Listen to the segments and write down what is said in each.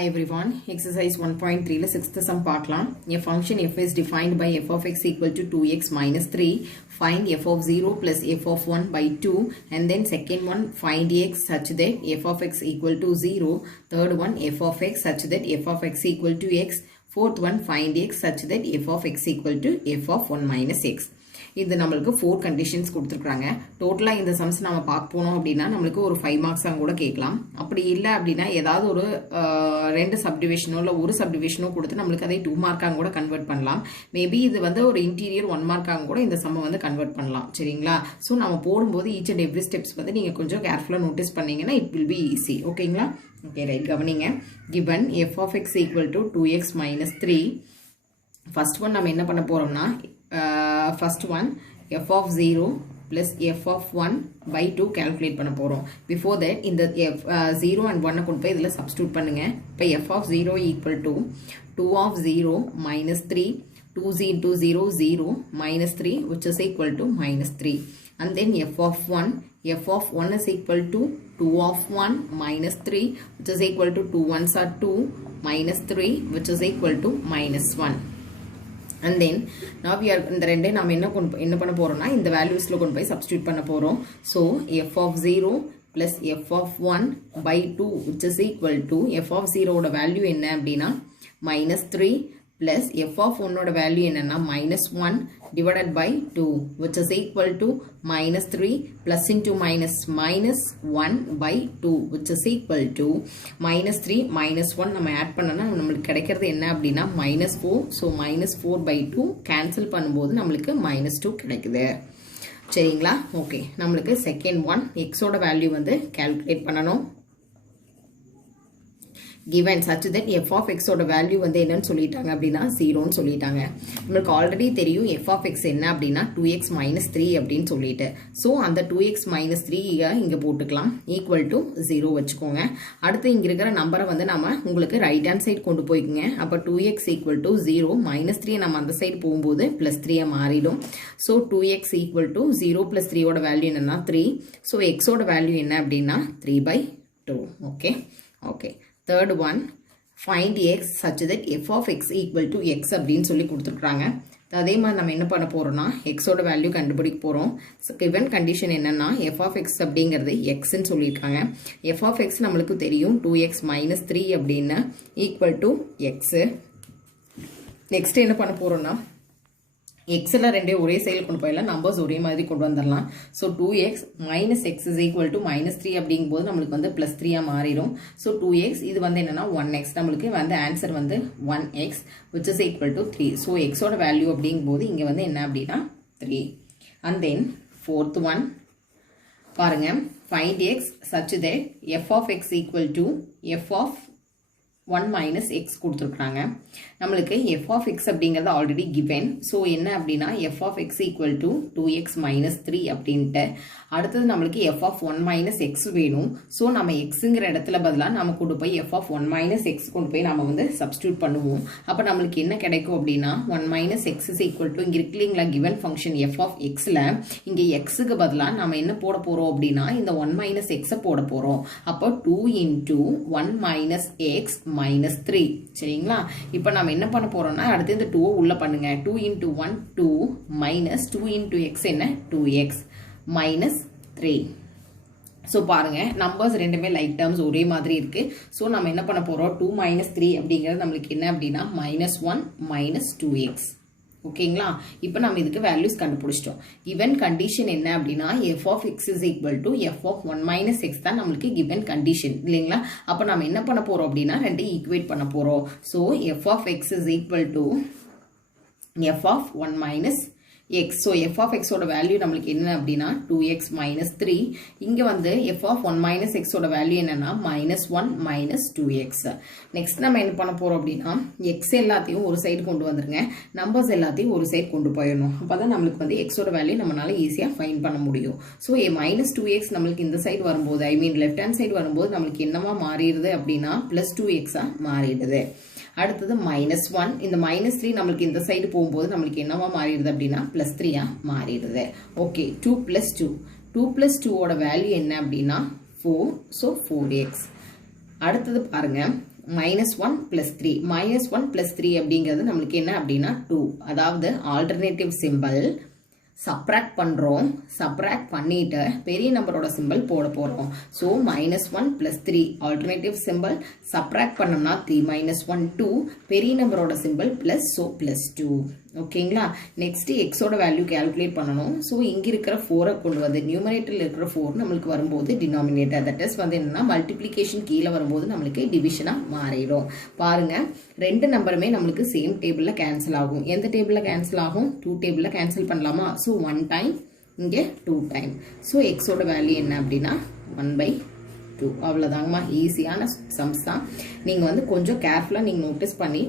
Hi everyone, exercise 1.3 la 6th sum paakalam. A function f is defined by f of x equal to 2x minus 3. Find f of 0 plus f of 1 by 2. And then second one, find x such that f of x equal to 0. Third one, f of x such that f of x equal to x. Fourth one, find x such that f of x equal to f of 1 minus x. இது நம்மளுக்கு 4 conditions கொடுத்துருக்காங்க. டோட்டலா இந்த sums நம்ம பார்க்க போனோம் அப்படின்னா நம்மளுக்கு ஒரு 5 மார்க்ஸ் கூட கேட்கலாம். அப்படி இல்லை அப்படின்னா ஏதாவது ஒரு 2 சப்டிவிஷனோ இல்லை ஒரு சப்டிவிஷனோ கொடுத்து நம்மளுக்கு அதை 2 மார்க்காக கூட கன்வெர்ட் பண்ணலாம். மேபி இது வந்து ஒரு இன்டீரியர் 1 மார்க்காக கூட இந்த சம்மை வந்து கன்வெர்ட் பண்ணலாம். சரிங்களா? ஸோ நம்ம போடும்போது ஈச் அண்ட் எவ்ரி ஸ்டெப்ஸ் வந்து நீங்கள் கொஞ்சம் கேர்ஃபுல்லாக நோட்டீஸ் பண்ணீங்கன்னா இட் வில் பி ஈஸி. ஓகேங்களா? ஓகே ரைட், கவனிங்க. given f of x equal to 2x minus 3. First one நம்ம என்ன பண்ண போறோம்னா first one f of 0 plus f of 1 by 2 calculate பண்ண போறோம். before that இந்த 0 and 1 கொண்டு போய் இதில் substitute பண்ணுங்க. இப்போ f of 0 equal to 2 of 0 minus 3, 2 into 0 0 minus 3 which is equal to minus 3. And then f of 1 is equal to 2 of 1 minus 3 which is equal to 2 ones are 2 minus 3 which is equal to minus 1. And then now we are இந்த ரெண்டே நாம என்ன பண்ண போறோம்னா இந்த வேல்யூஸ்ல கொண்டு போய் substitute பண்ண போறோம். So f of 0 plus f of 1 by 2 which is equal to f of 0 ஓட வேல்யூ என்ன அப்படின்னா minus 3 plus f of 1 ஓட வேல்யூ என்னன்னா minus 1 divided by 2 which is equal to minus 3 plus into minus 1 by 2 which is equal to minus 3 minus 1 நம்ம add பண்ணனா நமக்கு கிடைக்கிறது என்ன அப்படின்னா minus 4. so minus 4 by 2 cancel பண்ணும்போது நமக்கு minus 2 கிடைக்குது. சரிங்களா? ஓகே, நமக்கு செகண்ட் ஒன் x ஓட வேல்யூ வந்து கால்குலேட் பண்ணணும். given such that f of x ஓட வேல்யூ வந்து என்னன்னு சொல்லிட்டாங்க அப்படின்னா 0ன்னு சொல்லிட்டாங்க. நமக்கு ஆல்ரெடி தெரியும் f of x என்ன அப்படின்னா 2x minus 3 அப்படின்னு சொல்லிட்டு. ஸோ அந்த 2x minus 3 இங்கே போட்டுக்கலாம். ஈக்குவல் டு 0 வச்சுக்கோங்க. அடுத்து இங்கே இருக்கிற நம்பரை வந்து நம்ம உங்களுக்கு ரைட் ஹேண்ட் சைடு கொண்டு போய்க்குங்க. அப்போ 2x ஈக்குவல் டு 0 மைனஸ் 3 நம்ம அந்த சைடு போகும்போது ப்ளஸ் 3 மாறிடும். So 2x equal to 0 plus 3 ஓட வேல்யூ என்னன்னா 3. ஸோ x ஓட வேல்யூ என்ன அப்படின்னா 3/2. Okay okay. Third one, find x such that f of x equal to x அப்படின்னு சொல்லி கொடுத்துருக்காங்க. அதே மாதிரி நம்ம என்ன பண்ண போறோம்னா x ஓட வேல்யூ கண்டுபிடிக்க போறோம். given condition என்னன்னா f of x அப்படிங்கிறது x ன்னு சொல்லியிருக்காங்க. f of x நம்மளுக்கு தெரியும் 2x minus 3 அப்படின்னு equal to x. நெக்ஸ்ட் என்ன பண்ண போறோம்னா எக்ஸ்ல ரெண்டே ஒரே சைடில் கொண்டு போயிடலாம், நம்பர்ஸ் ஒரே மாதிரி கொண்டு வந்துடலாம். So 2x minus x is equal to minus 3 அப்படிங்கும்போது நம்மளுக்கு வந்து ப்ளஸ் 3 மாறிடும். ஸோ 2x இது வந்து என்னன்னா 1x, நம்மளுக்கு வந்து ஆன்சர் வந்து 1x which is equal to 3. So எக்ஸோட வேல்யூ அப்படிங்கும்போது இங்கே வந்து என்ன அப்படின்னா 3. அண்ட் தென் ஃபோர்த் ஒன் பாருங்க, find x such that f of x equal to f of 1 minus x கொடுத்துருக்காங்க. நம்மளுக்கு f of x அப்படிங்கிறது ஆல்ரெடி given. ஸோ என்ன அப்படின்னா f of x equal to 2x minus 3 அப்படின்ட்டு. அடுத்தது நம்மளுக்கு f of 1 minus x வேணும். ஸோ நம்ம xங்கிற இடத்துல பதிலாக நம்ம கொண்டு போய் f of 1 minus x கொண்டு போய் நம்ம வந்து சப்ஸ்டியூட் பண்ணுவோம். அப்போ நம்மளுக்கு என்ன கிடைக்கும் அப்படின்னா 1 minus x is equal to இங்கே இருக்கு இல்லைங்களா given function f of xல இங்கே xக்கு பதிலாக நம்ம என்ன போட போறோம் அப்படின்னா இந்த 1 minus x போட போறோம். அப்போ 2 into 1 minus x minus 3. சரிங்களா? இப்போ நம்ம என்ன பண்ண போறோம்னா அடுத்து இந்த 2 உள்ள பண்ணுங்க. 2 into 1 2 minus 2 into x என்ன 2x minus 3. ஸோ பாருங்க நம்பர்ஸ் ரெண்டுமே லைக் டேர்ம்ஸ் ஒரே மாதிரி இருக்கு. ஸோ நம்ம என்ன பண்ண போறோம் 2 minus 3 அப்படிங்கிறது நம்மளுக்கு என்ன அப்படின்னா minus 1 minus 2x. ஓகேங்களா? இப்போ நம்ம இதுக்கு வேல்யூஸ் கண்டுபிடிச்சிட்டோம். given condition என்ன அப்படின்னா f of x is equal to f of 1 minus x தான் நம்மளுக்கு given condition இல்லைங்களா? அப்போ நம்ம என்ன பண்ண போறோம் அப்படின்னா ரெண்டு ஈக்குவேட் பண்ண போறோம். So f of x is equal to f of 1 minus x. So f of x ஓட வேல்யூ நம்மளுக்கு என்ன அப்படின்னா 2x minus 3. இங்கே வந்து f of 1 minus x ஓட வேல்யூ என்னன்னா minus 1 minus 2x. நெக்ஸ்ட் நம்ம என்ன பண்ண போறோம் அப்படின்னா x எல்லாத்தையும் ஒரு சைடு கொண்டு வந்துருங்க, நம்பர்ஸ் எல்லாத்தையும் ஒரு சைடு கொண்டு போயிடணும். அப்போதான் நம்மளுக்கு வந்து x ஓட வேல்யூ நம்மளால ஈஸியாக ஃபைண்ட் பண்ண முடியும். ஸோ minus 2x நம்மளுக்கு இந்த சைடு வரும்போது ஐ மீன் லெஃப்ட் ஹேண்ட் சைடு வரும்போது நம்மளுக்கு என்னவா மாறிடுது அப்படின்னா plus 2x மாறிடுது. அடுத்தது -1 இந்த -3 நமக்கு இந்த சைடு போகும்போது நமக்கு என்னவா மாறிடுது அப்படினா +3 ஆ மாறிடுது. ஓகே 2 + 2 ஓட வேல்யூ என்ன அப்படினா 4 so 4x. அடுத்தது பாருங்க -1 + 3 -1 + 3 அப்படிங்கிறது நம்மளுக்கு என்ன அப்படின்னா 2. அதாவது ஆல்டர்னேட்டிவ் சிம்பிள் சப்ராக்ட் பண்ணுறோம். சப்ராக்ட் பண்ணிட்டு பெரிய நம்பரோட சிம்பிள் போட போகிறோம். ஸோ -1 + 3 ஆல்டர்னேட்டிவ் சிம்பிள் சப்ராக்ட் பண்ணோம்னா 3 - 1 2 பெரிய நம்பரோட சிம்பிள் ப்ளஸ் ஸோ +2. ஓகேங்களா. நெக்ஸ்ட் எக்ஸோட வேல்யூ கேல்குலேட் பண்ணணும். ஸோ இங்கே இருக்கிற 4 கொண்டு வந்து நியூமரேட்டரில் இருக்கிற 4 நம்மளுக்கு வரும்போது டினாமினேட்டர் தட் இஸ் வந்து என்னன்னா மல்டிப்ளிகேஷன் கீழே வரும்போது நம்மளுக்கு டிவிஷனாக மாறிடும். பாருங்க ரெண்டு நம்பருமே நம்மளுக்கு சேம் டேபிளில் கேன்சல் ஆகும். எந்த டேபிளில் கேன்சல் ஆகும்? 2 டேபிளில் கேன்சல் பண்ணலாமா? ஸோ 1 டைம் இங்கே 2 டைம். ஸோ எக்ஸோட வேல்யூ என்ன அப்படின்னா 1/2. அவ்வளோதாங்கம்மா. ஈஸியான சம்ஸ் தான். நீங்கள் வந்து கொஞ்சம் கேர்ஃபுல்லாக நீங்கள் நோட்டீஸ் பண்ணி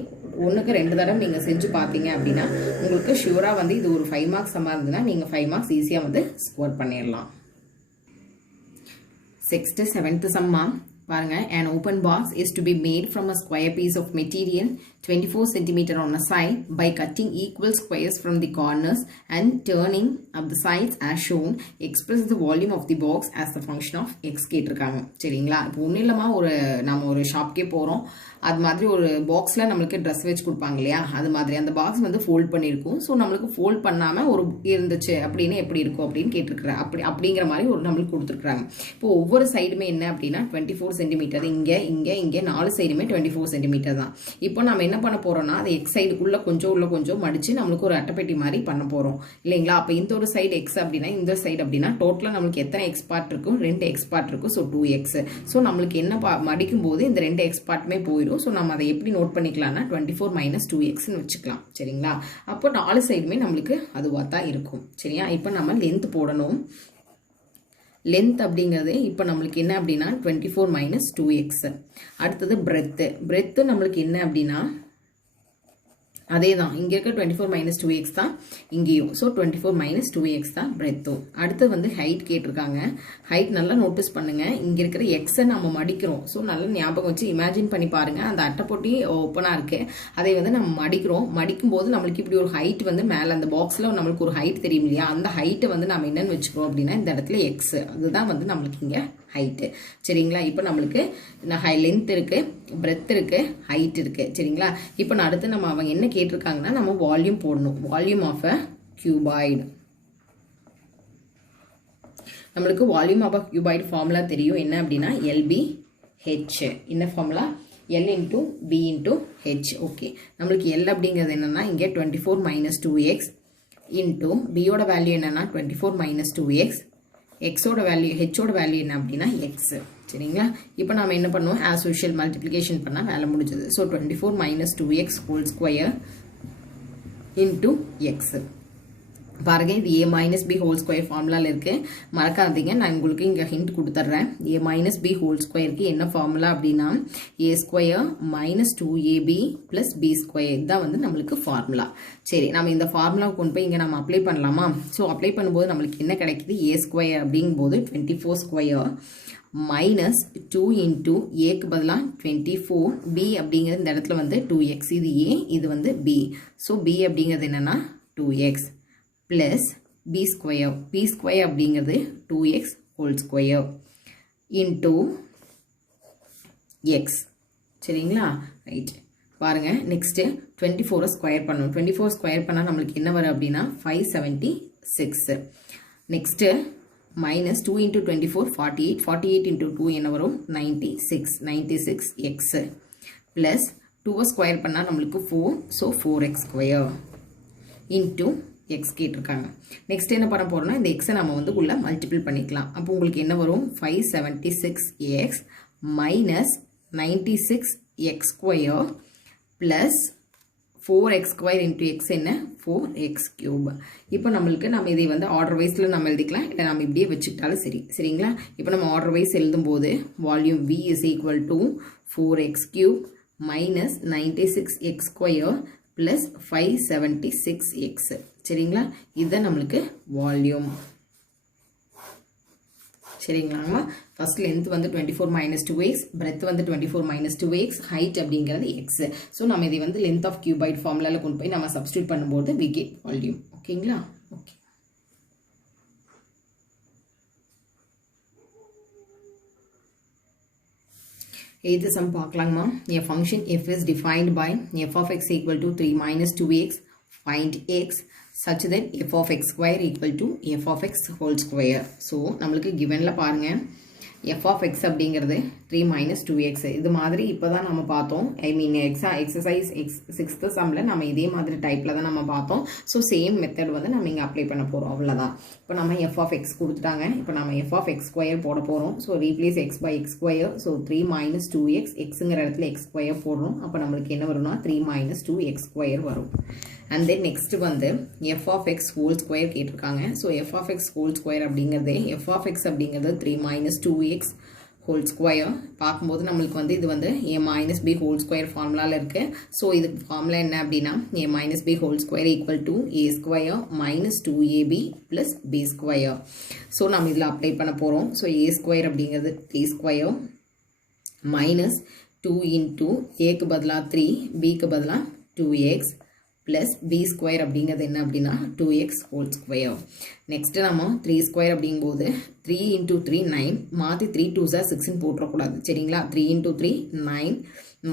1க்கு 2 தடவை நீங்கள் செஞ்சு பார்த்தீங்க அப்படின்னா உங்களுக்கு ஷூராக வந்து இது ஒரு 5 மார்க்ஸ் சம்மாக இருந்ததுன்னா நீங்கள் 5 மார்க்ஸ் ஈஸியாக வந்து ஸ்கோர் பண்ணிடலாம். 6th 7th சம்மா பாருங்க. An open box is to be made from a square piece of material 24 cm on a side by cutting equal squares from the corners and turning up the sides as shown. Express the volume of the box as the function of x கேட்டிருக்காங்க. சரிங்களா. இப்போ ஒன்றும் இல்லாமா நம்ம ஒரு ஷாப்கே போகிறோம். அது மாதிரி ஒரு பாக்ஸில் நம்மளுக்கு ட்ரெஸ் வச்சு கொடுப்பாங்க இல்லையா, அது மாதிரி அந்த பாக்ஸ் வந்து ஃபோல்ட் பண்ணியிருக்கும். ஸோ நம்மளுக்கு ஃபோல்ட் பண்ணாமல் ஒரு இருந்துச்சு அப்படின்னு எப்படி இருக்கும் அப்படின்னு கேட்டிருக்கிறேன். அப்படிங்கிற மாதிரி ஒரு நம்மளுக்கு கொடுத்துருக்குறாங்க. இப்போ ஒவ்வொரு சைடுமே என்ன அப்படின்னா 24 சென்டிமீட்டர். இங்கே 4 சைடுமே 24 சென்டிமீட்டர் தான். இப்போ நம்ம என்ன பண்ண போறோம்னா அது எக்ஸ் சைடுக்குள்ள கொஞ்சம் மடிச்சு நம்மளுக்கு ஒரு அட்டைப்பெட்டி மாதிரி பண்ண போறோம் இல்லைங்களா. அப்போ இந்த ஒரு சைடு எக்ஸ் அப்படின்னா இந்த சைடு அப்படின்னா டோட்டலா நம்மளுக்கு எத்தனை எக்ஸ் பார்ட் இருக்கும்? 2 எக்ஸ் பார்ட் இருக்கும். So 2x. ஸோ நம்மளுக்கு என்ன மடிக்கும் போது இந்த 2 எக்ஸ் பார்ட்டுமே போயிடும். ஸோ நம்ம அதை எப்படி நோட் பண்ணிக்கலாம்னா 24 - 2xன்னு வச்சுக்கலாம். சரிங்களா. அப்போ 4 சைடுமே நம்மளுக்கு அதுவாக தான் இருக்கும். சரியா. இப்போ நம்ம லென்த் போடணும். லென்த் அப்படிங்கிறது இப்போ நம்மளுக்கு என்ன அப்படின்னா 24 - 2x. அடுத்தது பிரெத்து நம்மளுக்கு என்ன அப்படின்னா அதே தான். இங்கே இருக்க 24 - 2x தான் இங்கேயும். ஸோ 24 - 2x தான் பிரெத்தும். அடுத்து வந்து ஹைட் கேட்டிருக்காங்க. ஹைட் நல்லா நோட்டீஸ் பண்ணுங்க. இங்கே இருக்கிற எக்ஸை நம்ம மடிக்கிறோம். ஸோ நல்லா ஞாபகம் வச்சு இமேஜின் பண்ணி பாருங்க. அந்த அட்டைப்பொட்டி ஓப்பனாக இருக்கு. அதை வந்து நம்ம மடிக்கிறோம். மடிக்கும் போது நம்மளுக்கு இப்படி ஒரு ஹைட் வந்து மேலே அந்த பாக்ஸில் நம்மளுக்கு ஒரு ஹைட் தெரியும் இல்லையா, அந்த ஹைட்டை வந்து நம்ம என்னன்னு வச்சுக்கிறோம் அப்படின்னா இந்த இடத்துல எக்ஸ். அதுதான் வந்து நம்மளுக்கு இங்கே ஹைட்டு. சரிங்களா. இப்போ நம்மளுக்கு லென்த் இருக்கு, பிரெத் இருக்கு, ஹைட் இருக்கு. சரிங்களா. இப்போ அடுத்து நம்ம அவங்க என்ன கேட்டிருக்காங்கன்னா நம்ம வால்யூம் போடணும். Volume of a cuboid. நம்மளுக்கு volume of a cuboid formula தெரியும். என்ன அப்படின்னா LBH. என்ன formula? L × B × H. Okay. நம்மளுக்கு L அப்படிங்கிறது என்னன்னா இங்கே 24 - 2x இன்டூ பியோட வேல்யூ என்னன்னா 24 - 2x. எக்ஸோட வேல்யூ ஹெச்சோட வேல்யூ என்ன அப்படின்னா எக்ஸ். சரிங்களா. இப்போ நம்ம என்ன பண்ணுவோம்? ஆஸ் யூஷுவல் மல்டிப்ளிகேஷன் பண்ணால் வேலை முடிஞ்சது. So 24 - 2x whole square into X. பாருங்க இது a - b ஹோல் ஸ்கொயர் ஃபார்முலாவில் இருக்கு. மறக்காதீங்க, நான் உங்களுக்கு இங்கே ஹிண்ட் கொடுத்துட்றேன். a - b ஹோல் ஸ்கொயருக்கு என்ன ஃபார்முலா அப்படின்னா a² - 2ab + b². இதுதான் வந்து நம்மளுக்கு ஃபார்முலா. சரி, நம்ம இந்த ஃபார்முலாவை கொண்டு போய் இங்கே நம்ம அப்ளை பண்ணலாமா? ஸோ அப்ளை பண்ணும்போது நம்மளுக்கு என்ன கிடைக்குது? a² அப்படிங்கும்போது 24² -2 × ஏக்கு பதிலாக 24. b அப்படிங்கிறது இந்த இடத்துல வந்து 2x. இது a, இது வந்து b. ஸோ b அப்படிங்கிறது என்னன்னா 2x plus b². b² அப்படிங்கிறது 2x whole square into X. சரிங்களா. ரைட். பாருங்க நெக்ஸ்ட்டு 24 ஸ்கொயர் பண்ணணும். 24 ஸ்கொயர் பண்ணால் நம்மளுக்கு என்ன வரும் அப்படின்னா 576. நெக்ஸ்ட்டு -2 × 24 48. 48 × 2 என்ன வரும்? 96. 96x ப்ளஸ் 2 ஸ்கொயர் பண்ணால் நம்மளுக்கு 4. ஸோ 4x² இன்டூ எக்ஸ் கேட்டிருக்காங்க. நெக்ஸ்ட் என்ன பண்ண போறோம்னா இந்த எக்ஸை நம்ம வந்து உள்ள மல்டிபிள் பண்ணிக்கலாம். அப்போ உங்களுக்கு என்ன வரும்? 576x - 96x² plus 4x² into X என்ன? 4x³. இப்போ நம்மளுக்கு நம்ம இதை வந்து ஆர்டர் வைஸில் நம்ம எழுதிக்கலாம், இல்லை நம்ம இப்படியே வச்சுக்கிட்டாலும் சரி. சரிங்களா. இப்போ நம்ம ஆர்டர் வைஸ் எழுதும்போது volume V = 4x³ - 96x² plus 576x. சரிங்களா. இதுதான் நம்மளுக்கு வால்யூம். சரிங்களாங்களா. ஃபர்ஸ்ட் லென்த் வந்து 24 - 2x, பிரெத் வந்து 24 - 2x, ஹைட் அப்படிங்கிறது எக்ஸ். ஸோ நம்ம இதை வந்து லென்த் ஆஃப் கியூபாய்ட் ஃபார்முலாவில் கொண்டு போய் நம்ம சப்ஸ்டியூட் பண்ணும்போது we get வால்யூம். ஓகேங்களா. ஓகே. 8th sum பார்க்கலாமா. A function f is defined by f of x equal to 3 minus 2x. Find x such that f of x square equal to f of x whole square. So நம்மளுக்கு givenல பாருங்க f of x அப்படிங்கிறது 3 minus 2x. இது மாதிரி இப்போதான் நம்ம பார்த்தோம். I mean exercise 6th sumல நம்ம இதே மாதிரி டைப்பில் தான் நம்ம பார்த்தோம். ஸோ சேம் மெத்தட் வந்து நம்ம இங்கே அப்ளை பண்ண போகிறோம், அவ்வளோதான். இப்போ நம்ம f of x கொடுத்துட்டாங்க. இப்போ நம்ம f of x square போட போகிறோம். So replace x by x square. So 3 minus 2x, xங்கிற இடத்துல x square போடுறோம். அப்போ நம்மளுக்கு என்ன வரும்னா 3 minus 2x square வரும். And then next வந்து f of x whole square கேட்டிருக்காங்க. So f of x whole square அப்படிங்கிறது f of x அப்படிங்கிறது 3 minus 2x whole square. பார்க்கும்போது நம்மளுக்கு வந்து இது வந்து a minus b whole square ஃபார்முலாவில் இருக்குது. ஸோ இதுக்கு ஃபார்முலா என்ன அப்படின்னா a minus b whole square equal to a square minus 2ab plus b square. So நம்ம இதில் அப்ளை பண்ண போகிறோம். ஸோ a square அப்படிங்கிறது 3 square minus 2 into aக்கு பதிலாக 3, bக்கு பதிலாக 2x plus b square அப்படிங்கிறது என்ன அப்படின்னா 2x whole square. நெக்ஸ்ட் நம்ம 3 square அப்படிங்கும்போது 3 into 3 9, மாற்றி 3 2s are 6 போட்டுறக்கூடாது, சரிங்களா. 3 into 3 9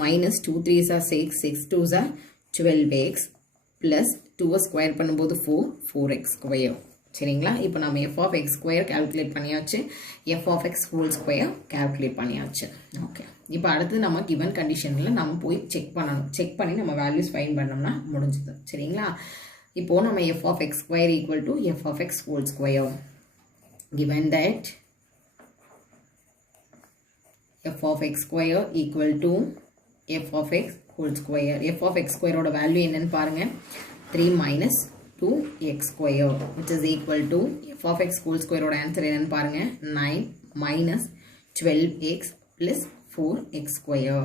minus 2 3s are 6, 6 2s are 12x plus 2 square பண்ணும்போது 4x square, சரிங்களா. இப்போ நம்ம f of x square calculate பண்ணியாச்சு, f of x whole square calculate பண்ணியாச்சு. ஓகே, இப்போ அடுத்து நம்ம given conditionல நம்ம போய் செக் பண்ணணும். செக் பண்ணி நம்ம வேல்யூஸ் ஃபைண்ட் பண்ணோம்னா முடிஞ்சது, சரிங்களா. இப்போ நம்ம f of x square equal to f of x whole square. Given that f of x square equal to f of x whole square. f of x square ஓட value என்னன்னு பாருங்க, 3 minus 2x square which is equal to f of x whole square ஓட answer என்னன்னு பாருங்க, 9 minus 12x plus 4x square.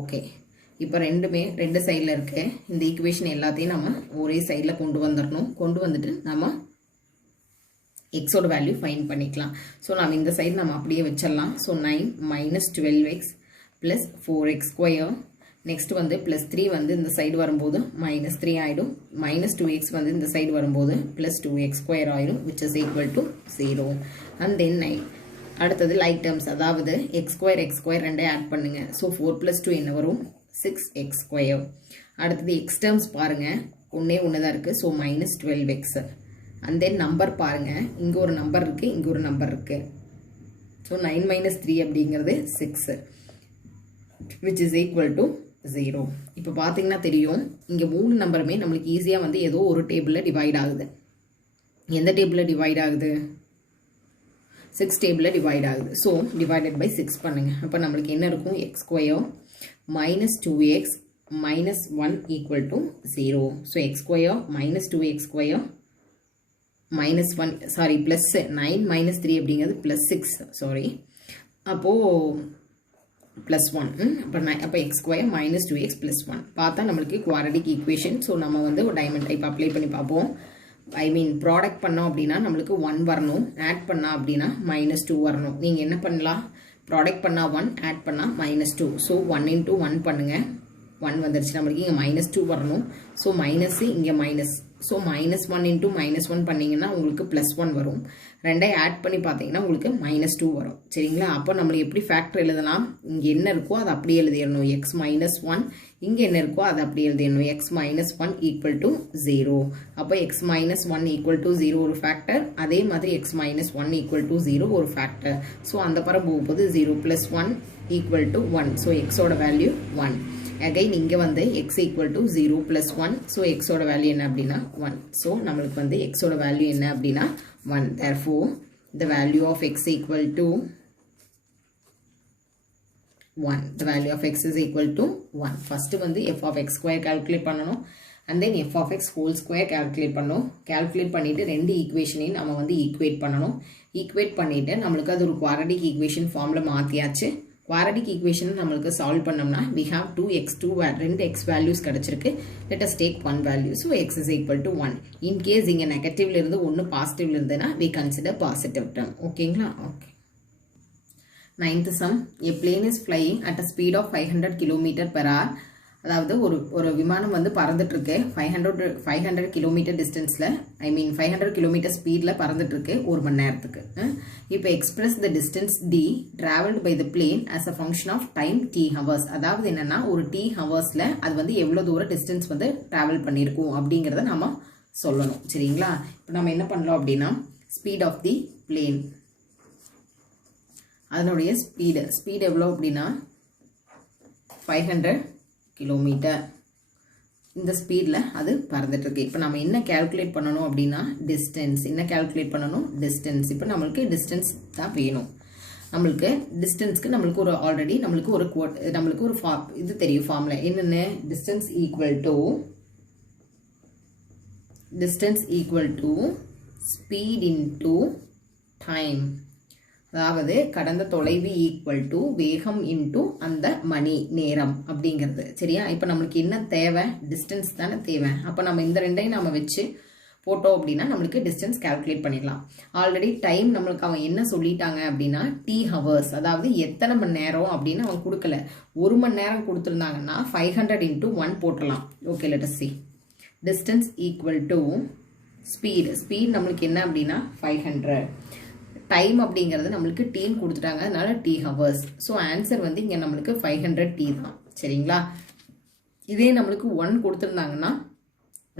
Okay, இப்போ ரெண்டு சைடில் இருக்கு. இந்த ஈக்குவேஷன் எல்லாத்தையும் நம்ம ஒரே சைடில் கொண்டு வந்துடணும். கொண்டு வந்துட்டு நம்ம எக்ஸோட வேல்யூ ஃபைண்ட் பண்ணிக்கலாம். ஸோ நம்ம இந்த சைடு நம்ம அப்படியே வச்சிடலாம். So 9 minus 12x plus 4x square. Next வந்து ப்ளஸ் 3 வந்து இந்த சைடு வரும்போது மைனஸ் 3 ஆகிடும். மைனஸ் 2x வந்து இந்த சைடு வரும்போது ப்ளஸ் 2x ஸ்கொயர் ஆகிடும், which is equal to 0. And then 9. அடுத்தது லைக் டேர்ம்ஸ், அதாவது எக்ஸ் ஸ்கொயர் ரெண்டே ஆட் பண்ணுங்க. ஸோ 4 + 2 என்ன வரும், 6x ஸ்கொயர். அடுத்தது எக்ஸ் டேர்ம்ஸ் பாருங்க, ஒன்னே ஒன்று தான் இருக்குது. So minus 12x. And then number பாருங்க, இங்கே ஒரு நம்பர் இருக்குது, இங்கே ஒரு நம்பர் இருக்குது. ஸோ 9 minus 3 அப்படிங்கிறது 6, விச் இஸ் ஈக்குவல் டு 0. இப்போ பார்த்தீங்கன்னா தெரியும், இங்கே 3 நம்பருமே நம்மளுக்கு ஈஸியாக வந்து ஏதோ ஒரு டேபிளில் டிவைட் ஆகுது. எந்த டேபிளில் டிவைட் ஆகுது, 6 டேபிளில் டிவைட் ஆகுது. ஸோ டிவைடட் பை 6 பண்ணுங்க. அப்போ நம்மளுக்கு என்ன இருக்கும், X square minus 2x minus 1 equal to 0. So X square minus 2x square minus 1, sorry plus 9 minus 3 அப்படிங்கிறது ப்ளஸ் 6, சாரி. அப்போது ப்ளஸ் 1, அப்போ X square minus 2x plus 1 பார்த்தா நம்மளுக்கு குவாட்ரடிக் ஈக்குவேஷன். ஸோ நம்ம வந்து ஒரு டைமண்ட் டைப் அப்ளை பண்ணி பார்ப்போம். ஐ மீன் ப்ராடக்ட் பண்ணோம் அப்படின்னா நம்மளுக்கு 1 வரணும், ஆட் பண்ணால் அப்படின்னா மைனஸ் 2 வரணும். நீங்கள் என்ன பண்ணலாம், ப்ராடக்ட் பண்ணால் 1, ஆட் பண்ணால் மைனஸ் 2. ஸோ 1 into 1 பண்ணுங்கள், 1 வந்துருச்சு. நம்மளுக்கு இங்கே மைனஸ் 2 வரணும். ஸோ மைனஸ் இங்கே minus. So minus 1 into minus 1 பண்ணிங்கன்னா உங்களுக்கு ப்ளஸ் 1 வரும். ரெண்டையும் ஆட் பண்ணி பார்த்தீங்கன்னா உங்களுக்கு மைனஸ் 2 வரும், சரிங்களா. அப்போ நம்மளுக்கு எப்படி ஃபேக்டர் எழுதலாம், இங்கே என்ன இருக்கோ அதை அப்படியே எழுதிடணும். எக்ஸ் மைனஸ் 1, இங்கே என்ன இருக்கோ அதை அப்படியே எழுதிடணும். X minus 1 equal to 0. அப்போ எக்ஸ் மைனஸ் 1 ஈக்குவல் டு 0 ஒரு ஃபேக்டர், அதே மாதிரி எக்ஸ் மைனஸ் 1 ஈக்குவல் டு 0 ஒரு ஃபேக்டர். ஸோ அந்த பரம் போகும்போது 0 + 1 ஈக்குவல் டு 1. ஸோ எக்ஸோட வேல்யூ 1. அகைன் இங்கே வந்து x equal to 0 plus 1. So எக்ஸோட வேல்யூ என்ன அப்படின்னா 1. ஸோ நம்மளுக்கு வந்து எக்ஸோட வேல்யூ என்ன அப்படின்னா 1. therefore the value of x equal to 1. the value of x is equal to 1. First வந்து f of x square calculate பண்ணணும். and then f of x whole square calculate பண்ணணும். calculate பண்ணிட்டு ரெண்டு ஈக்குவேஷனையும் நம்ம வந்து ஈக்குவேட் பண்ணணும். ஈக்குவேட் பண்ணிட்டு நம்மளுக்கு அது ஒரு குவாட்ரடிக் ஈக்குவேஷன் ஃபார்மில் மாற்றியாச்சு. குவாட்ரடிக் ஈக்குவேஷன் நம்மளுக்கு சால்வ் பண்ணோம்னா we have 2x, 2 x values கிடைச்சிருக்கு. let us take one value. so x is equal to 1. in case இங்கே நெகட்டிவ்ல இருந்து ஒன்று பாசிட்டிவ்ல இருந்ததுன்னா we consider positive term. ஓகேங்களா. Okay. 9th sum. a plane is flying at a speed of 500 km/h அதாவது ஒரு விமானம் வந்து பறந்துட்டு இருக்கு 500 கிலோமீட்டர் டிஸ்டன்ஸில், ஐ மீன் 500 கிலோமீட்டர் ஸ்பீடில் பறந்துட்டு இருக்கு 1 மணி நேரத்துக்கு. இப்போ express the distance D travelled by the plane as a function of time t hours. அதாவது என்னன்னா ஒரு t ஹவர்ஸில் அது வந்து எவ்வளோ தூரம் டிஸ்டன்ஸ் வந்து டிராவல் பண்ணியிருக்கும் அப்படிங்கிறத நம்ம சொல்லணும். சரிங்களா? இப்போ நம்ம என்ன பண்ணலாம் அப்படின்னா ஸ்பீட் ஆஃப் தி பிளேன், அதனுடைய ஸ்பீடு எவ்வளோ அப்படின்னா 500 கிலோமீட்டர். இந்த ஸ்பீடில் அது பறந்துட்டு இருக்கு. இப்போ நம்ம என்ன கால்குலேட் பண்ணணும் அப்படின்னா டிஸ்டன்ஸ். என்ன கால்குலேட் பண்ணணும்? டிஸ்டன்ஸ். இப்போ நம்மளுக்கு டிஸ்டன்ஸ் தான் வேணும். நம்மளுக்கு டிஸ்டன்ஸ்க்கு நம்மளுக்கு ஒரு ஆல்ரெடி நம்மளுக்கு ஒரு இது தெரியும் ஃபார்முலா என்னென்ன. Distance equal to speed into time. அதாவது கடந்த தொலைவு ஈக்குவல் டு வேகம் இன்டு அந்த மணி நேரம் அப்படிங்கிறது. சரியா? இப்போ நம்மளுக்கு என்ன தேவை? டிஸ்டன்ஸ் தானே தேவை. அப்போ நம்ம இந்த ரெண்டையும் நம்ம வச்சு போட்டோம் அப்படின்னா நம்மளுக்கு டிஸ்டன்ஸ் கால்குலேட் பண்ணிடலாம். ஆல்ரெடி டைம் நம்மளுக்கு அவன் என்ன சொல்லிட்டாங்க அப்படின்னா t ஹவர்ஸ், அதாவது எத்தனை மணி நேரம் அப்படின்னு அவன் கொடுக்கல. 1 மணி நேரம் கொடுத்துருந்தாங்கன்னா 500 into 1 போட்டலாம். Okay, let us see. Distance equal to speed நம்மளுக்கு என்ன அப்படின்னா 500. டைம் அப்படிங்கிறது நம்மளுக்கு டீன்னு கொடுத்துட்டாங்க, அதனால t ஹவர்ஸ். ஸோ ஆன்சர் வந்து இங்கே நம்மளுக்கு 500 t தான். சரிங்களா? இதே நம்மளுக்கு 1 கொடுத்துருந்தாங்கன்னா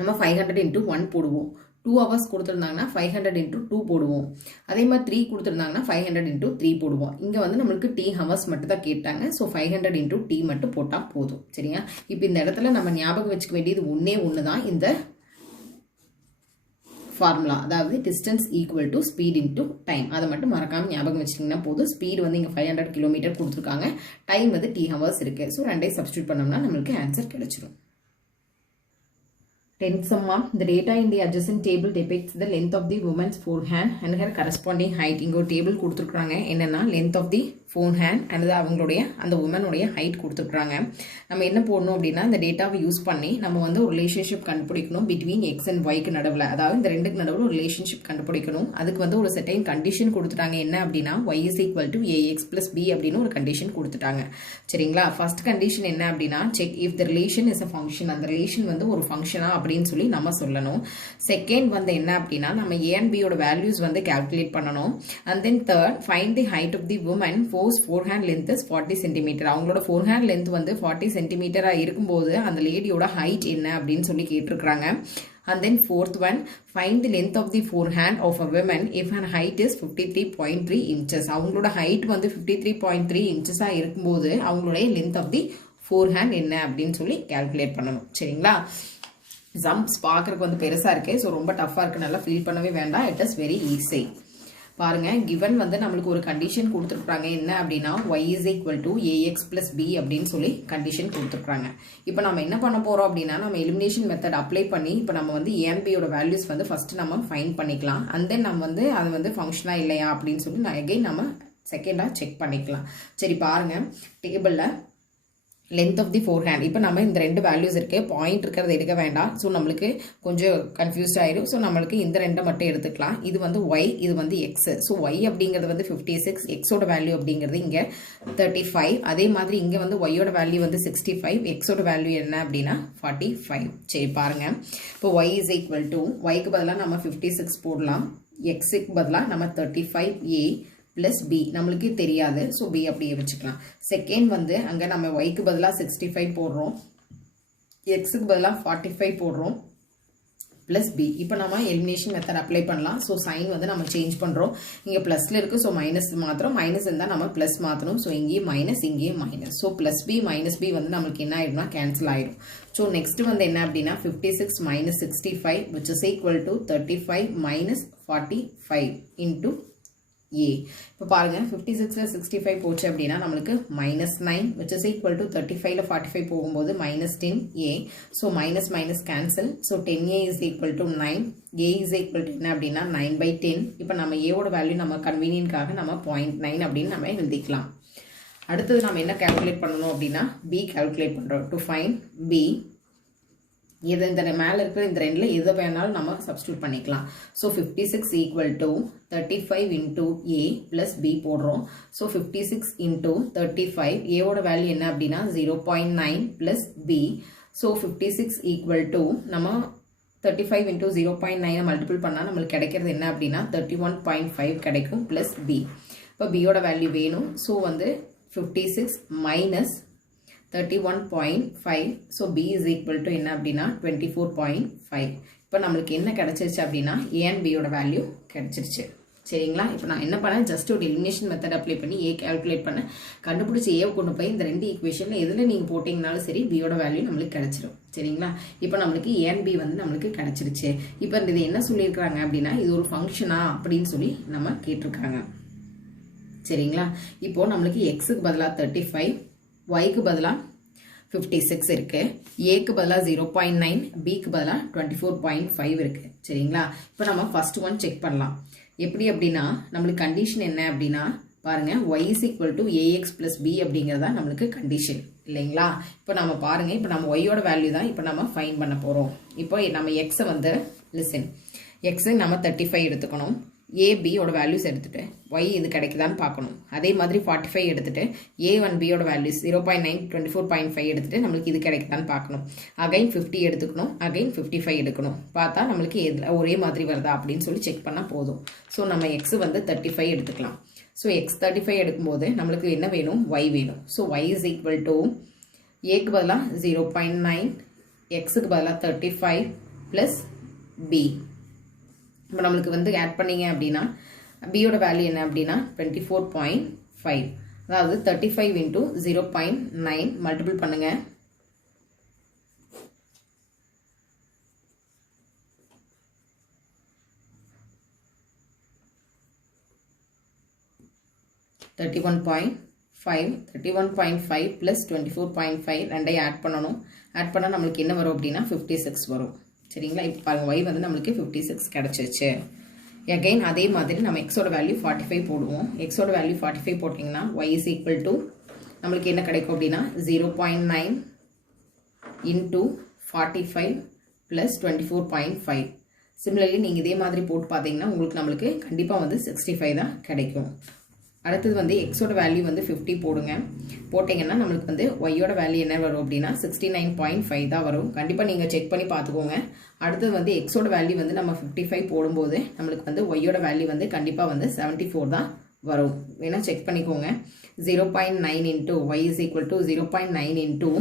நம்ம 500 into 1 போடுவோம். 2 ஹவர்ஸ் கொடுத்துருந்தாங்கன்னா 500 into 2 போடுவோம். அதே மாதிரி 3 கொடுத்துருந்தாங்கன்னா 500 into 3 போடுவோம். இங்கே வந்து நம்மளுக்கு t ஹவர்ஸ் மட்டும் தான் கேட்டாங்க. ஸோ 500 into t மட்டும் போட்டால் போதும். சரியா? இப்போ இந்த இடத்துல நம்ம ஞாபகம் வச்சுக்க வேண்டியது ஒன்று தான் இந்த ஃபார்முலா, அதாவது distance equal to speed into time. அதை மட்டும் மறக்காம ஞாபகம் வச்சிட்டிங்கன்னா போதும். ஸ்பீடு வந்து இங்கே 500 கிலோமீட்டர் கொடுத்துருக்காங்க, டைம் வந்து t ஹவர்ஸ் இருக்கு. ஸோ ரெண்டையும் சப்ஸ்டியூட் பண்ணோம்னா நம்மளுக்கு ஆன்சர் கிடைச்சிடும். 10th sum. The data in the adjacent table depicts the length of the woman's forehand and her corresponding height. இங்க ஒரு டேபிள் கொடுத்துருக்காங்க. என்னன்னா length of the forehand and அவங்களுடைய அந்த உமனுடைய ஹைட் கொடுத்துருக்காங்க. நம்ம என்ன போடணும் அப்படின்னா இந்த டேட்டாவை யூஸ் பண்ணி நம்ம வந்து ஒரு ரிலேஷன்ஷிப் கண்டுபிடிக்கணும் பிட்வீன் எக்ஸ் அண்ட் ஒய்க்கு நடுவில். அதாவது இந்த ரெண்டுக்கு நடுவில் ஒரு ரிலேஷன்ஷிப் கண்டுபிடிக்கணும். அதுக்கு வந்து ஒரு செட்டைன் கண்டிஷன் கொடுத்துட்டாங்க. என்ன அப்படின்னா y is equal to ax plus b அப்படின்னு ஒரு கண்டிஷன் கொடுத்துட்டாங்க. சரிங்களா? ஃபர்ஸ்ட் கண்டிஷன் என்ன அப்படின்னா check if the relation is a function. அந்த ரிலேஷன் வந்து ஒரு ஃபங்க்ஷனா அப்படின்னு சொல்லி நம்ம சொல்லணும். செகண்ட் வந்து என்ன அப்படின்னா நம்ம a and b யோட வேல்யூஸ் வந்து கால்குலேட் பண்ணணும். And then third find the height of the woman forehand length is 40 centimetre. அவங்களோட ஃபோர்ஹேண்ட் லென்த் வந்து 40 சென்டிமீட்டரா இருக்கும்போது அந்த லேடியோட ஹைட் என்ன அப்படின்னு சொல்லி கேட்டிருக்காங்க. And then fourth one, find the length of the forehand of a woman if her height is 53.3 inches. அவங்களோட height வந்து 53.3 inches இருக்கும்போது அவங்களுடைய length of the forehand என்ன அப்படின்னு சொல்லி கால்குலேட் பண்ணணும். சரிங்களா? சம்ஸ் பார்க்கறதுக்கு வந்து பெருசா இருக்கு, ஸோ ரொம்ப டஃபா இருக்கு, நல்லா ஃபீல் பண்ணவே வேண்டாம். It is very easy. பாருங்க, கிவன் வந்து நம்மளுக்கு ஒரு கண்டிஷன் கொடுத்துருக்காங்க. என்ன அப்படின்னா y is equal to ax plus b அப்படின்னு சொல்லி கண்டிஷன் கொடுத்துருக்காங்க. இப்போ நம்ம என்ன பண்ண போறோம் அப்படின்னா நம்ம எலிமினேஷன் மெத்தட் அப்ளை பண்ணி இப்போ நம்ம வந்து a and b யோட வேல்யூஸ் வந்து ஃபர்ஸ்ட் நம்ம ஃபைண்ட் பண்ணிக்கலாம். அண்ட் தென் நம்ம வந்து அது வந்து ஃபங்க்ஷனா இல்லையா அப்படின்னு சொல்லி அகைன் நம்ம செகண்டா செக் பண்ணிக்கலாம். சரி பாருங்க, டேபிள்ல லென்த் ஆஃப் தி ஃபோர்ஹேண்ட் இப்போ நம்ம இந்த ரெண்டு வேல்யூஸ் இருக்கு, பாயிண்ட் இருக்கிறத எடுக்க வேண்டாம். ஸோ நம்மளுக்கு கொஞ்சம் கன்ஃபியூஸ்ட் ஆயிடும். ஸோ நம்மளுக்கு இந்த ரெண்டை மட்டும் எடுத்துக்கலாம். இது வந்து ஒய், இது வந்து எக்ஸ். ஸோ ஒய் அப்படிங்கிறது வந்து 56, எக்ஸோட வேல்யூ அப்படிங்கிறது இங்கே 35. அதே மாதிரி இங்கே வந்து ஒய்யோட வேல்யூ வந்து 65, எக்ஸோட வேல்யூ என்ன அப்படின்னா 45. சரி பாருங்க, இப்போ ஒய் இஸ் ஈக்குவல் டு ஒய்க்கு பதிலாக நம்ம 56 போடலாம், எக்ஸுக்கு பதிலாக நம்ம 35a plus b நம்மளுக்கு தெரியாது. ஸோ b அப்படியே வச்சுக்கலாம். செகண்ட் வந்து அங்கே நம்ம ஒய்க்கு பதிலாக 65 போடுறோம், எக்ஸுக்கு பதிலாக 45 போடுறோம், plus b. இப்போ நம்ம எலிமினேஷன் மெத்தட் அப்ளை பண்ணலாம். ஸோ சைன் வந்து நம்ம சேஞ்ச் பண்ணுறோம். இங்கே ப்ளஸில் இருக்குது, ஸோ மைனஸ் மாத்திரம். மைனஸ் இருந்தால் நம்ம ப்ளஸ் மாற்றணும். ஸோ இங்கேயும் மைனஸ், இங்கேயும் minus. So plus B minus B வந்து நம்மளுக்கு என்ன ஆயிடும்னா கேன்சல் ஆயிடும். ஸோ நெக்ஸ்ட் வந்து என்ன அப்படின்னா 56 minus 65 which is equal to 35 minus 45 into a. இப்போ பாருங்க 56ல 65 போச்சு அப்படின்னா நம்மளுக்கு -9 which is equal to 35ல 45 போகும்போது -10a. So minus minus cancel. So 10a is equal to 9, a is equal to என்ன அப்படின்னா 9/10. இப்போ நம்ம a-ஓட வேல்யூ நம்ம கன்வீனியன்ட்காக நம்ம 0.9 அப்படின்னு நம்ம எழுதிக்கலாம். அடுத்தது நம்ம என்ன கால்குலேட் பண்ணணும் அப்படின்னா b கால்குலேட் பண்ணுறோம். டு ஃபைண்ட் b இது இந்த மேலே இருக்கிற இந்த ரெண்டில் எதை வேணாலும் நம்ம சப்ஸ்டியூட் பண்ணிக்கலாம். So 56 equal to 35 into A plus B போடுறோம். ஸோ 56 இன்டூ 35 ஏவோட வேல்யூ என்ன அப்படின்னா 0.9 plus B. So 56 equal to நம்ம 35 இன்டூ 0.9 மல்டிபிள் பண்ணால் நம்மளுக்கு கிடைக்கிறது என்ன அப்படின்னா 31.5 கிடைக்கும் ப்ளஸ் பி. இப்போ பியோட வேல்யூ வேணும். ஸோ வந்து 56 minus 31.5. So B is equal to என்ன அப்படின்னா 24.5. இப்போ நம்மளுக்கு என்ன கிடைச்சிருச்சு அப்படின்னா ஏ அண்ட் பியோட வேல்யூ கிடைச்சிருச்சு. சரிங்களா? இப்போ நான் என்ன பண்ணேன், ஜஸ்ட் ஒரு எலிமினேஷன் மெத்தட் அப்ளை பண்ணி ஏ கால்குலேட் பண்ணேன். கண்டுபிடிச்சி ஏவை கொண்டு போய் இந்த ரெண்டு ஈக்குவேஷனில் எதில் நீங்கள் போட்டிங்கனாலும் சரி பியோட வேல்யூ நம்மளுக்கு கிடைச்சிடும். சரிங்களா? இப்போ நம்மளுக்கு ஏ அண்ட் பி வந்து நம்மளுக்கு கிடைச்சிருச்சு. இப்போ இது என்ன சொல்லியிருக்கிறாங்க அப்படின்னா இது ஒரு ஃபங்க்ஷனா அப்படின்னு சொல்லி நம்ம கேட்டிருக்காங்க. சரிங்களா? இப்போ நம்மளுக்கு எக்ஸுக்கு பதிலாக 35, ஒய்க்கு பதிலாக 56 இருக்கு, ஏக்கு பதிலாக 0.9, பிக்கு பதிலாக 24.5 இருக்கு. சரிங்களா? இப்போ நம்ம ஃபர்ஸ்ட் ஒன் செக் பண்ணலாம். எப்படி அப்படின்னா நம்மளுக்கு கண்டிஷன் என்ன அப்படின்னா பாருங்க, y is equal to ax plus b அப்படிங்கிறதா நம்மளுக்கு கண்டிஷன் இல்லைங்களா? இப்போ நம்ம பாருங்க, இப்போ நம்ம y யோட வேல்யூ தான் இப்போ நம்ம ஃபைண்ட் பண்ண போறோம். இப்போ நம்ம x வந்து லிசன், x நம்ம 35 எடுத்துக்கணும், a b யோட வேல்யூஸ் எடுத்துட்டு y இது கிடைக்குதான்னு பார்க்கணும். அதே மாதிரி 45 எடுத்துட்டு a and b யோட வேல்யூஸ் 0.9 24.5 எடுத்துட்டு நம்மளுக்கு இது கிடைக்குதான்னு பார்க்கணும். அகைன் 50 எடுத்துக்கணும், அகைன் 55 எடுக்கணும். பார்த்தா நம்மளுக்கு ஒரே மாதிரி வருதா அப்படின்னு சொல்லி செக் பண்ணால் போதும். ஸோ நம்ம x வந்து 35 எடுத்துக்கலாம். ஸோ x 35 எடுக்கும்போது நம்மளுக்கு என்ன வேணும், y வேணும். So y is equal to ஏக்கு பதிலாக 0.9, எக்ஸுக்கு பதிலாக 35 ப்ளஸ் b. இப்போ நம்மளுக்கு வந்து ஆட் பண்ணிங்க அப்படின்னா பியோட வேல்யூ என்ன அப்படின்னா 24.5. அதாவது 35 இன்டூ 0.9 மல்டிபிள் பண்ணுங்க. $31.5 ப்ளஸ் 24.5 ரெண்டையும் ஆட் பண்ணணும். ஆட் பண்ணால் நம்மளுக்கு என்ன வரும் அப்படின்னா 56 வரும். சரிங்களா? இப்போ பாருங்க, y வந்து நம்மளுக்கு 56 கிடைச்சிருச்சு. அகைன் அதே மாதிரி நம்ம எக்ஸோட வேல்யூ 45 போடுவோம். எக்ஸோட வேல்யூ 45 போட்டிங்கன்னா y is equal to நம்மளுக்கு என்ன கிடைக்கும் அப்படின்னா 0.9 இன்டூ 45 ப்ளஸ் 24.5. சிமிலர்லி நீங்கள் இதே மாதிரி போட்டு பார்த்தீங்கன்னா உங்களுக்கு நம்மளுக்கு கண்டிப்பாக வந்து 65 தான் கிடைக்கும். அடுத்தது வந்து எக்ஸோட வேல்யூ வந்து 50 போடுங்க. போட்டிங்கன்னா நம்மளுக்கு வந்து ஒய்யோட வேல்யூ என்ன வரும் அப்படின்னா 69.5 தான் வரும். கண்டிப்பாக நீங்கள் செக் பண்ணி பார்த்துக்கோங்க. அடுத்தது வந்து எக்ஸோட வேல்யூ வந்து நம்ம 55 போடும்போது நம்மளுக்கு வந்து ஒய்யோட வேல்யூ வந்து கண்டிப்பாக வந்து 74 தான் வரும். வேணா செக் பண்ணிக்கோங்க. 0.9 into Y is equal to 0.9 into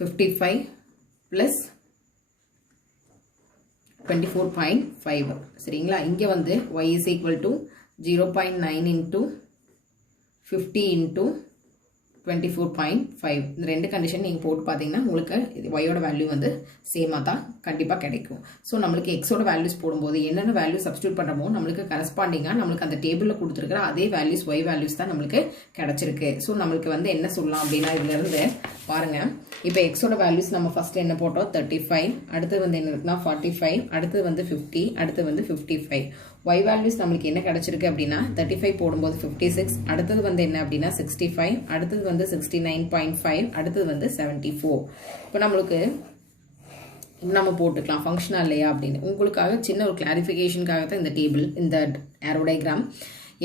55 plus 24.5. சரிங்களா? இங்கே வந்து y is equal to 0.9 into 50 into 24.5. இந்த ரெண்டு கண்டிஷன் நீங்கள் போட்டு பார்த்தீங்கன்னா உங்களுக்கு ஒய்யோட வேல்யூ வந்து சேமாக தான் கண்டிப்பாக கிடைக்கும். ஸோ நம்மளுக்கு எக்ஸோட வேல்யூஸ் போடும்போது என்னென்ன வேல்யூ சப்ஸ்டியூட் பண்ணுறமோ நம்மளுக்கு கரஸ்பாண்டிங்காக நம்மளுக்கு அந்த டேபிளில் கொடுத்துருக்கிற அதே வேல்யூஸ் ஒய் வேல்யூஸ் தான் நம்மளுக்கு கிடைச்சிருக்கு. ஸோ நம்மளுக்கு வந்து என்ன சொல்லலாம் அப்படின்னா இதுலேருந்து பாருங்கள், இப்போ எக்ஸோட வேல்யூஸ் நம்ம ஃபர்ஸ்ட் என்ன போட்டோம் 35, அடுத்து வந்து என்ன இருக்குன்னா 45, அடுத்து வந்து 50, அடுத்து வந்து 55. y வேல்யூஸ் நம்மளுக்கு என்ன கிடைச்சிருக்கு அப்படின்னா 35 போடும்போது 56, அடுத்தது வந்து என்ன அப்படின்னா 65, அடுத்தது வந்து 69.5, அடுத்தது வந்து 74. இப்போ நம்மளுக்கு நம்ம போட்டுக்கலாம் ஃபங்க்ஷனா இல்லையா அப்படின்னு. உங்களுக்காக சின்ன ஒரு கிளாரிஃபிகேஷனுக்காக தான் இந்த டேபிள், இந்த aero diagram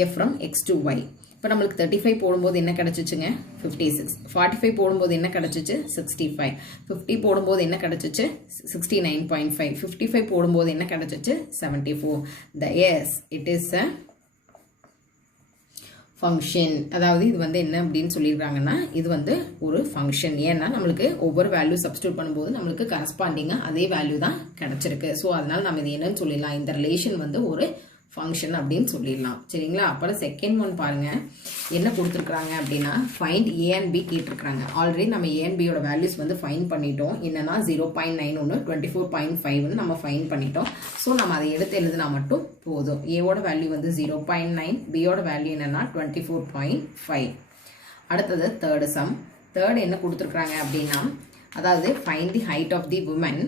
f from x to y. இப்போ நம்மளுக்கு 35 போடும்போது என்ன கிடைச்சிச்சுங்க 56, 45 போடும்போது என்ன கிடைச்சிச்சு 65, 50 போடும்போது என்ன கிடைச்சிச்சு 69.5, 55 போடும்போது என்ன கிடைச்சிச்சு 74. yes, it is a function. அதாவது இது வந்து என்ன அப்படின்னு சொல்லியிருக்காங்கன்னா இது வந்து ஒரு ஃபங்க்ஷன். ஏன்னா நம்மளுக்கு ஒவ்வொரு வேல்யூ சப்ஸ்டியூட் பண்ணும்போது நம்மளுக்கு கரஸ்பாண்டிங்காக அதே வேல்யூ தான் கிடைச்சிருக்கு. ஸோ அதனால நம்ம இது என்னன்னு சொல்லிடலாம், இந்த ரிலேஷன் வந்து ஒரு ஃபங்க்ஷன் அப்படின்னு சொல்லிடலாம். சரிங்களா? அப்புறம் செகண்ட் ஒன் பாருங்க, என்ன கொடுத்துருக்காங்க அப்படின்னா ஃபைண்ட் ஏ அண்ட் பி கேட்டிருக்காங்க. ஆல்ரெடி நம்ம ஏ அண்ட் பியோட வேல்யூஸ் வந்து ஃபைண்ட் பண்ணிட்டோம். என்னன்னா 0.9 ஒன்று 24.5 நம்ம ஃபைண்ட் பண்ணிட்டோம். ஸோ நம்ம அதை எடுத்து எழுதுனா மட்டும் போதும். ஏவோட வேல்யூ வந்து 0.9, பியோட வேல்யூ என்னன்னா 24.5. அடுத்தது தேர்டு சம். தேர்ட் என்ன கொடுத்துருக்காங்க அப்படின்னா அதாவது find the height of the woman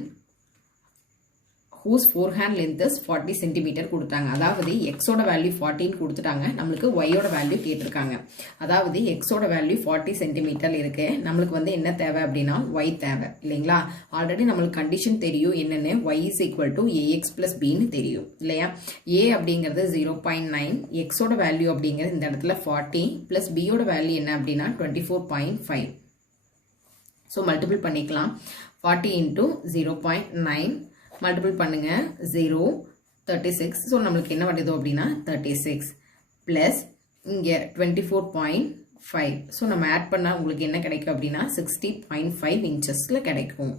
whose forehand length is 40 centimeter கொடுத்தாங்க. அதாவது எக்ஸோட வேல்யூ 14 கொடுத்துட்டாங்க, நம்மளுக்கு ஒய்யோட வேல்யூ கேட்டிருக்காங்க. அதாவது எக்ஸோட வேல்யூ 40 சென்டிமீட்டர் இருக்கு, நம்மளுக்கு வந்து என்ன தேவை அப்படின்னா ஒய் தேவை இல்லைங்களா. ஆல்ரெடி நம்மளுக்கு கண்டிஷன் தெரியும் என்னன்னு, y is equal to ax plus பின்னு தெரியும் இல்லையா. ஏ அப்படிங்கிறது 0.9, எக்ஸோட வேல்யூ அப்படிங்கிறது இந்த இடத்துல 40 பிளஸ் பியோட வேல்யூ என்ன அப்படின்னா 24.5. ஸோ மல்டிபிள் பண்ணிக்கலாம். 40 into 0.9 மல்டிபிள் பண்ணுங்க 0 36. ஸோ நம்மளுக்கு என்ன வருது அப்படின்னா 36 பிளஸ் இங்கே 24.5. ஸோ நம்ம ஆட் பண்ணால் உங்களுக்கு என்ன கிடைக்கும் அப்படின்னா 60.5 இன்ச்சஸில் கிடைக்கும்.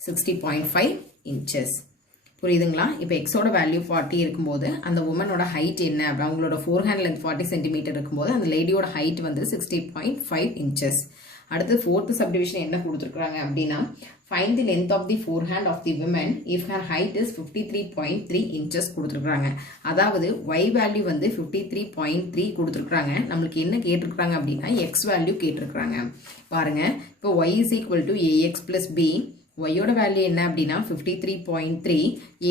60.5 இன்ச்சஸ் புரியுதுங்களா. இப்போ எக்ஸோட வேல்யூ 40 இருக்கும்போது அந்த உமனோட ஹைட் என்ன, அவங்களோட ஃபோர்ஹேண்ட் லென்த் 40 சென்டிமீட்டர் இருக்கும்போது அந்த லேடியோட ஹைட் வந்து 60.5 இன்ச்சஸ். அடுத்து ஃபோர்த் சப்டிவிஷன் என்ன கொடுத்துருக்காங்க அப்படின்னா, find the length of the forehand of the women if her height is 53.3 inches கொடுத்துருக்காங்க. அதாவது ஒய் வேல்யூ வந்து 53.3 கொடுத்துருக்காங்க, நம்மளுக்கு என்ன கேட்டிருக்காங்க அப்படின்னா எக்ஸ் வேல்யூ கேட்டிருக்காங்க. பாருங்க, இப்போ Y is equal to ax plus B, ஒய்யோட வேல்யூ என்ன அப்படின்னா 53.3,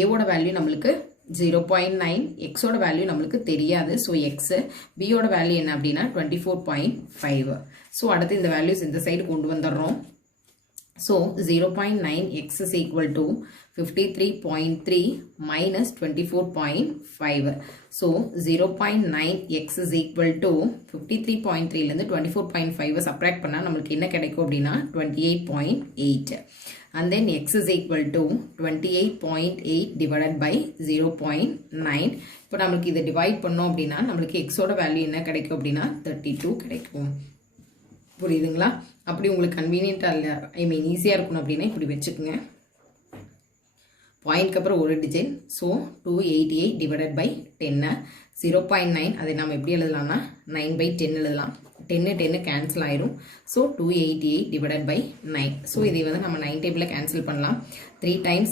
ஏவோட வேல்யூ நம்மளுக்கு 0.9, எக்ஸோட வேல்யூ நம்மளுக்கு தெரியாது. ஸோ எக்ஸ், பியோட வேல்யூ என்ன அப்படின்னா 24.5. ஸோ அடுத்து இந்த வேல்யூஸ் இந்த சைடு கொண்டு வந்துடுறோம். So 0.9 x is equal to 53.3 minus 24.5. So 0.9 x is equal to 53.3லேருந்து 24.5 subtract பண்ணால் நம்மளுக்கு என்ன கிடைக்கும் அப்படின்னா 28.8. and then x is equal to 28.8 divided by 0.9. இப்போ நம்மளுக்கு இதை டிவைட் பண்ணோம் அப்படின்னா நம்மளுக்கு எக்ஸோட வேல்யூ என்ன கிடைக்கும் அப்படின்னா 32 கிடைக்கும். புரியுதுங்களா. அப்படி உங்களுக்கு கன்வீனியன்ட்டாக இல்லை, ஐ மீன் ஈஸியாக இருக்கணும் அப்படின்னா இப்படி வச்சுக்கோங்க. பாயிண்ட்க்கு அப்புறம் ஒரு டிஜிட். So 288 divided by 10. 0.9 அதை நம்ம எப்படி எழுதலாம்னா 9/10 எழுதலாம். 10 கேன்சல் ஆயிரும். So 288 divided by 9. ஸோ இதை வந்து நம்ம 9 டேபிளில் கேன்சல் பண்ணலாம். 3 times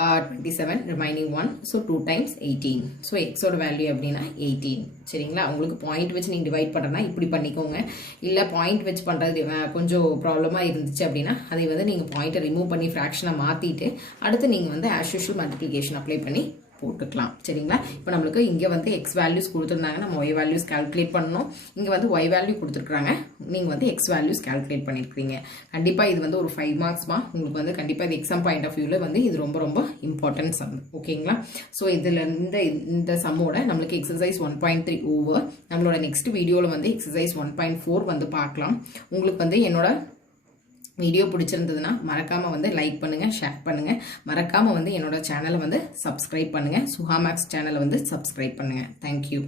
27 remaining 1. So 2 times 18. So எக்ஸோட வேல்யூ அப்படின்னா 18. சரிங்களா. உங்களுக்கு பாயிண்ட் வச்சு நீங்கள் டிவைட் பண்ணுறேன்னா இப்படி பண்ணிக்கோங்க. இல்லை பாயிண்ட் வச்சு பண்ணுறது கொஞ்சம் ப்ராப்ளமாக இருந்துச்சு அப்படின்னா அதை வந்து நீங்கள் பாயிண்ட்டை ரிமூவ் பண்ணி ஃப்ராக்ஷனாக மாற்றிட்டு அடுத்து நீங்கள் வந்து ஆஸ் யூஷுவல் மல்டிப்ளிகேஷன் அப்ளை பண்ணி போட்டுக்கலாம். சரிங்களா. இப்போ நம்மளுக்கு இங்கே வந்து எக்ஸ் வேல்யூஸ் கொடுத்துருந்தாங்க, நம்ம ஒய் வேல்யூஸ் கால்குலேட் பண்ணணும். இங்கே வந்து ஒய் வேல்யூ கொடுத்துருக்காங்க, நீங்கள் வந்து எக்ஸ் வேல்யூஸ் கால்குலேட் பண்ணியிருக்கீங்க. கண்டிப்பாக இது வந்து ஒரு 5 மார்க்ஸ்மா உங்களுக்கு வந்து கண்டிப்பாக இது எக்ஸாம் பாயிண்ட் ஆஃப் வியூவில் வந்து இது ரொம்ப ரொம்ப இம்பார்ட்டன்ட் சம். ஓகேங்களா. ஸோ இதில் இந்த சம்மோட நம்மளுக்கு எக்ஸசைஸ் 1.3 ஓவர். நம்மளோட நெக்ஸ்ட் வீடியோவில் வந்து எக்ஸசைஸ் 1.4 வந்து பார்க்கலாம். உங்களுக்கு வந்து என்னோட வீடியோ பிடிச்சிருந்ததுன்னா மறக்காமல் வந்து லைக் பண்ணுங்கள், ஷேர் பண்ணுங்கள். மறக்காமல் வந்து என்னோட சேனலை வந்து சப்ஸ்கிரைப் பண்ணுங்கள். சுஹா மேக்ஸ் சேனலை வந்து சப்ஸ்கிரைப் பண்ணுங்கள். தேங்க்யூ.